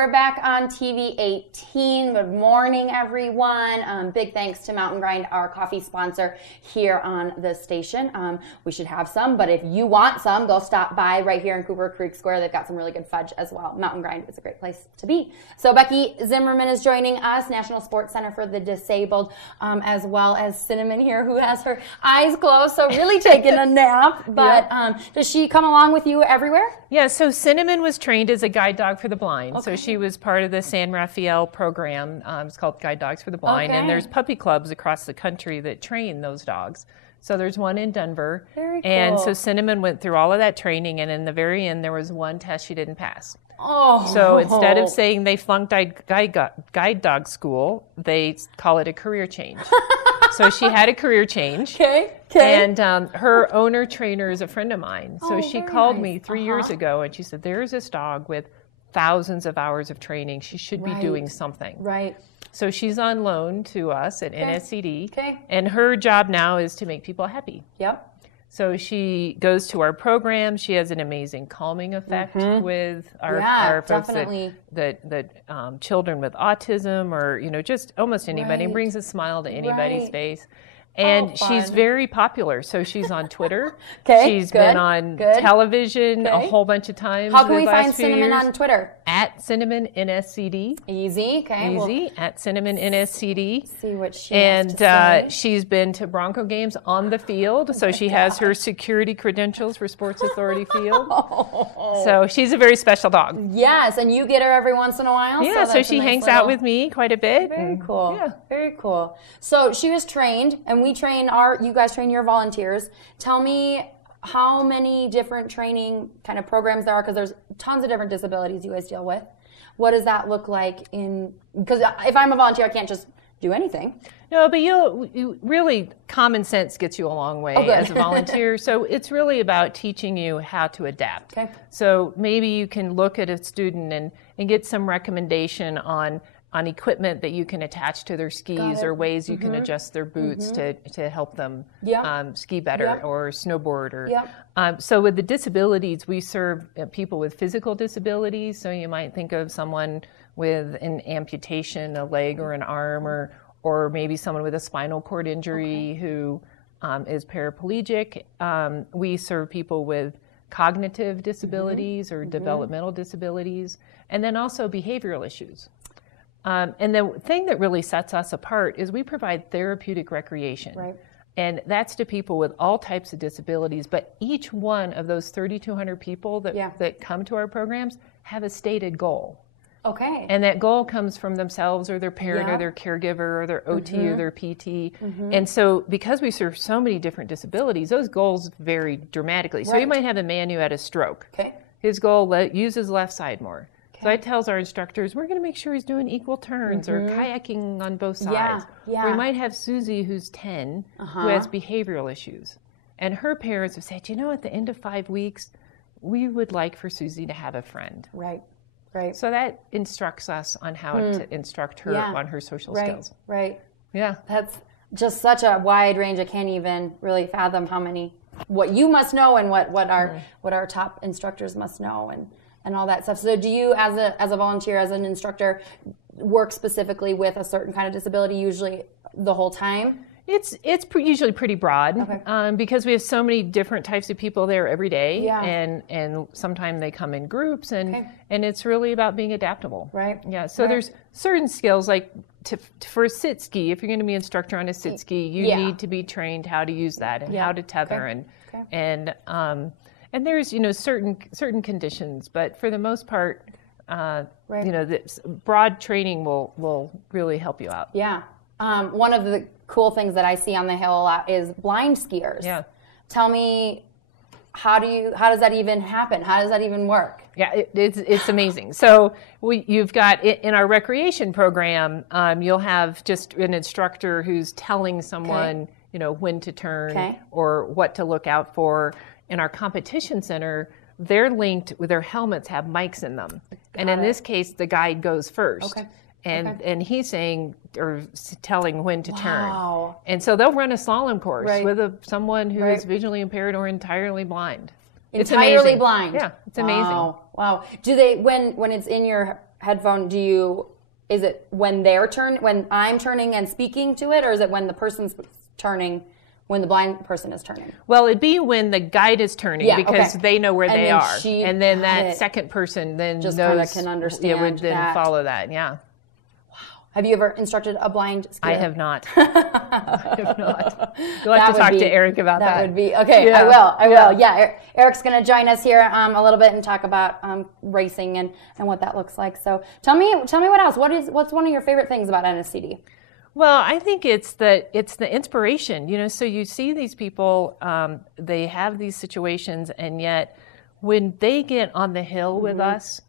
We're back on TV 18. Good morning, everyone. Big thanks to Mountain Grind, our coffee sponsor here on the station. We should have some, but if you want some, go stop by right here in Cooper Creek Square. They've got some really good fudge as well. Mountain Grind is a great place to be. So Becky Zimmermann is joining us, National Sports Center for the Disabled, as well as Cinnamon here, who has her eyes closed, so really taking a nap. But does she come along with you everywhere? Yeah, so Cinnamon was trained as a guide dog for the blind. Okay. So she was part of the San Rafael program. It's called Guide Dogs for the Blind. Okay. And there's puppy clubs across the country that train those dogs. So there's one in Denver. Very cool. And so Cinnamon went through all of that training, and in the very end, there was one test she didn't pass. Oh. So instead of saying they flunked guide dog school, they call it a career change. So she had a career change. Okay. And her owner trainer is a friend of mine. So she called nice. me 3 years ago, and she said, there's this dog with thousands of hours of training. She should be doing something. Right. So she's on loan to us at NSCD. Okay. And her job now is to make people happy. Yep. So she goes to our program. She has an amazing calming effect with our folks that children with autism, or just almost anybody. It brings a smile to anybody's face. And she's very popular. So she's on Twitter. She's been on television a whole bunch of times. How can we find Cinnamon on Twitter? At Cinnamon NSCD. Easy. Okay. Easy. At Cinnamon NSCD. See what she has to say. She's been to Bronco games on the field. So she has her security credentials for Sports Authority Field. So she's a very special dog. Yes, and you get her every once in a while. Yeah, so she hangs out with me quite a bit. Very cool. Yeah. Very cool. So she was trained, and you guys train your volunteers. Tell me how many different training kind of programs there are, because there's tons of different disabilities you guys deal with. What does that look like because if I'm a volunteer, I can't just do anything. No, but you really, common sense gets you a long way as a volunteer. So it's really about teaching you how to adapt. Okay. So maybe you can look at a student and get some recommendation on equipment that you can attach to their skis, or ways you can adjust their boots to help them ski better, or snowboard. So with the disabilities, we serve people with physical disabilities. So you might think of someone with an amputation, a leg or an arm, or maybe someone with a spinal cord injury who is paraplegic. We serve people with cognitive disabilities or developmental disabilities, and then also behavioral issues. And the thing that really sets us apart is we provide therapeutic recreation. Right. And that's to people with all types of disabilities, but each one of those 3,200 people that come to our programs have a stated goal. Okay. And that goal comes from themselves, or their parent, or their caregiver, or their OT, or their PT. And so because we serve so many different disabilities, those goals vary dramatically. So you might have a man who had a stroke. Okay. His goal, use his left side more. So I tells our instructors, we're going to make sure he's doing equal turns or kayaking on both sides. We might have Susie, who's 10, who has behavioral issues. And her parents have said, at the end of 5 weeks, we would like for Susie to have a friend. Right. So that instructs us on how to instruct her on her social skills. Right. Yeah. That's just such a wide range. I can't even really fathom what you must know and what our top instructors must know and all that stuff. So do you, as a volunteer, as an instructor, work specifically with a certain kind of disability usually the whole time? It's usually pretty broad because we have so many different types of people there every day, and sometimes they come in groups, and it's really about being adaptable. Right. Yeah. So there's certain skills like for a sit ski. If you're going to be an instructor on a sit ski, you need to be trained how to use that and how to tether and there's certain conditions, but for the most part, the broad training will really help you out. Yeah. One of the cool things that I see on the hill a lot is blind skiers. Yeah. Tell me, how does that even happen? How does that even work? Yeah, it's amazing. So you've got in our recreation program, you'll have just an instructor who's telling someone, when to turn or what to look out for. In our competition center, they're linked with their helmets have mics in them. And in this case, the guide goes first. Okay. And he's saying or telling when to turn. And so they'll run a slalom course with someone who is visually impaired or entirely blind. Entirely blind? Yeah, it's amazing. Wow. Do they, when it's in your headphone, is it when when I'm turning and speaking to it, or is it when the person's turning, when the blind person is turning? Well, it'd be when the guide is turning, because they know where they are. And then that second person then just knows, can understand would then follow that, yeah. Have you ever instructed a blind skier? I have not. I have not. You'll have to talk to Eric about that. That would be, okay, yeah. I will. Yeah, Eric's going to join us here a little bit and talk about racing and what that looks like. So tell me what else. What's one of your favorite things about NSCD? Well, I think it's the inspiration. So you see these people, they have these situations, and yet when they get on the hill with us,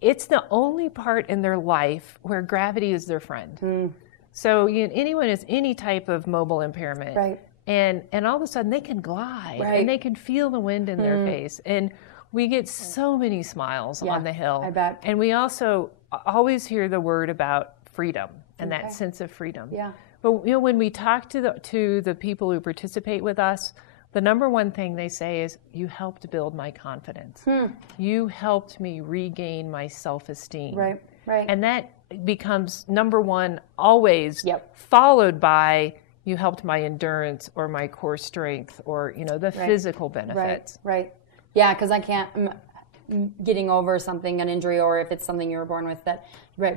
it's the only part in their life where gravity is their friend. So anyone has any type of mobile impairment, right? And all of a sudden they can glide, and they can feel the wind in their face, and we get so many smiles on the hill. I bet. And we also always hear the word about freedom and that sense of freedom. Yeah. But when we talk to the people who participate with us, the number one thing they say is, you helped build my confidence. You helped me regain my self-esteem. Right. And that becomes number one always, followed by, you helped my endurance or my core strength or, the physical benefits. Right. Yeah, because I can't, getting over something, an injury, or if it's something you were born with,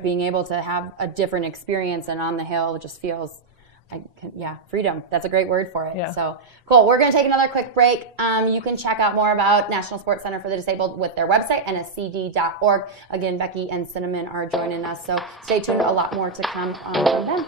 being able to have a different experience and on the hill just feels, freedom. That's a great word for it. Yeah. So cool. We're going to take another quick break. You can check out more about National Sports Center for the Disabled with their website, nscd.org. Again, Becky and Zimmermann are joining us. So stay tuned. A lot more to come from them.